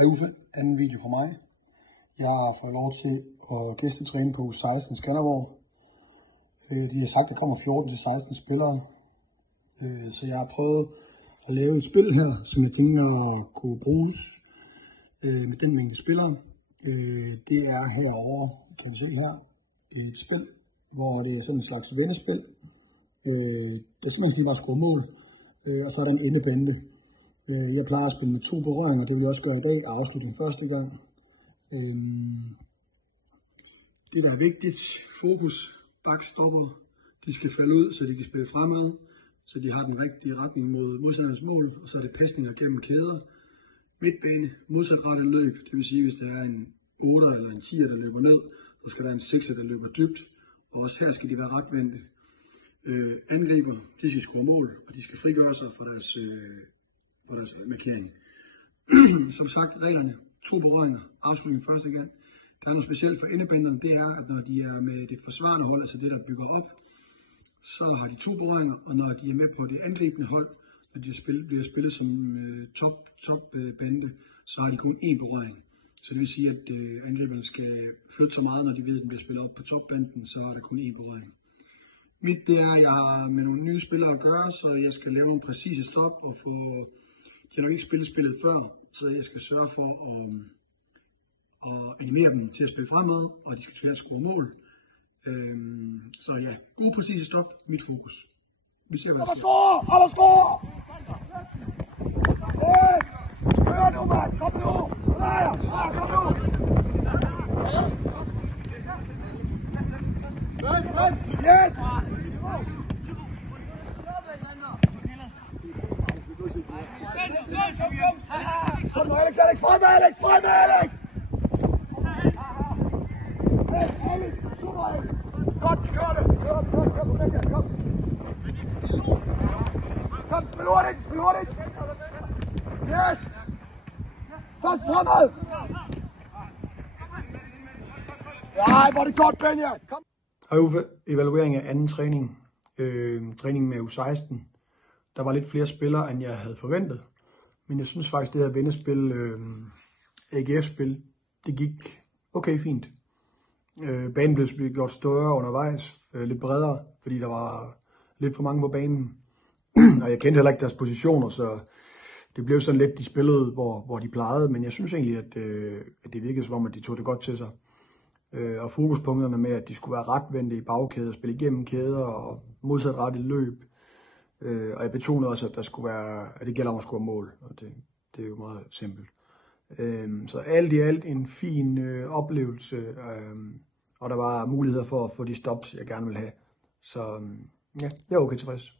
Hej Uffe, anden video fra mig. Jeg har fået lov til at gæstetræne på U16 Skanderborg. De har sagt, at der kommer 14-16 spillere. Så jeg har prøvet at lave et spil her, som jeg tænker at kunne bruges med den mængde spillere. Det er herovre, kan vi se her, et spil, hvor det er sådan en slags vendespil. Der simpelthen skal bare score mål, og så er der en endebande. Jeg plejer at spille med 2 berøringer, det vil jeg også gøre i dag, og afslutning første gang. Det der er vigtigt, fokus, bakstopper, de skal falde ud, så de kan spille fremad, så de har den rigtige retning mod modstanderens mål, og så er det pasninger gennem kæder. Midtbane, modsatrettet løb, det vil sige, hvis der er en 8 eller en 10, der løber ned, så skal der en 6, der løber dybt, og også her skal de være retvendte. Angriber, de skal score mål, og de skal frigøre sig fra deres markering. Som sagt, reglerne, 2 berøringer, afslutning første gang. Der er noget specielt for indebænderne, det er, at når de er med det forsvarende hold, altså det, der bygger op, så har de 2 berøringer, og når de er med på det angribende hold, når de bliver spillet som top-bande, så har de kun 1 berøring. Så det vil sige, at angriberne skal flytte så meget, når de ved, at den bliver spillet op på topbanden, så er der kun 1 berøring. Mit det er, at jeg har med nogle nye spillere at gøre, så jeg skal lave nogle præcise stop og få. Jeg har nok ikke spillet spillet før, så jeg skal sørge for at animere dem til at spille fremad, og de skal til at score mål. Så ja, upræcise stop, mit fokus. Vi ser, hvad der sker. Op og score! Kør nu, mand! Kom nu! Kom nu! Yes! Kom nu, Alex! Frem med Alex! Alex, super Alex! Godt, kør det! Kom! Kom, spil hurtigt! Yes! Først fremad! Nej, hvor er det godt, Benja! Kom! Hej Uffe, evaluering af anden træning. Træning med U16. Der var lidt flere spillere, end jeg havde forventet. Men jeg synes faktisk, det her vendespil, AGF-spil, det gik okay fint. Banen blev gjort større undervejs, lidt bredere, fordi der var lidt for mange på banen. Og jeg kendte heller ikke deres positioner, så det blev sådan lidt, de spillede, hvor de plejede. Men jeg synes egentlig, at det virkede som om, at de tog det godt til sig. Og fokuspunkterne med, at de skulle være retvendte i bagkæder, spille igennem kæder og modsatrettet løb. Og jeg betonede også, at der skulle være, at det gælder om at score mål, og det er jo meget simpelt. Så alt i alt en fin oplevelse, og der var muligheder for at få de stops, jeg gerne vil have. Så ja, jeg er okay tilfreds.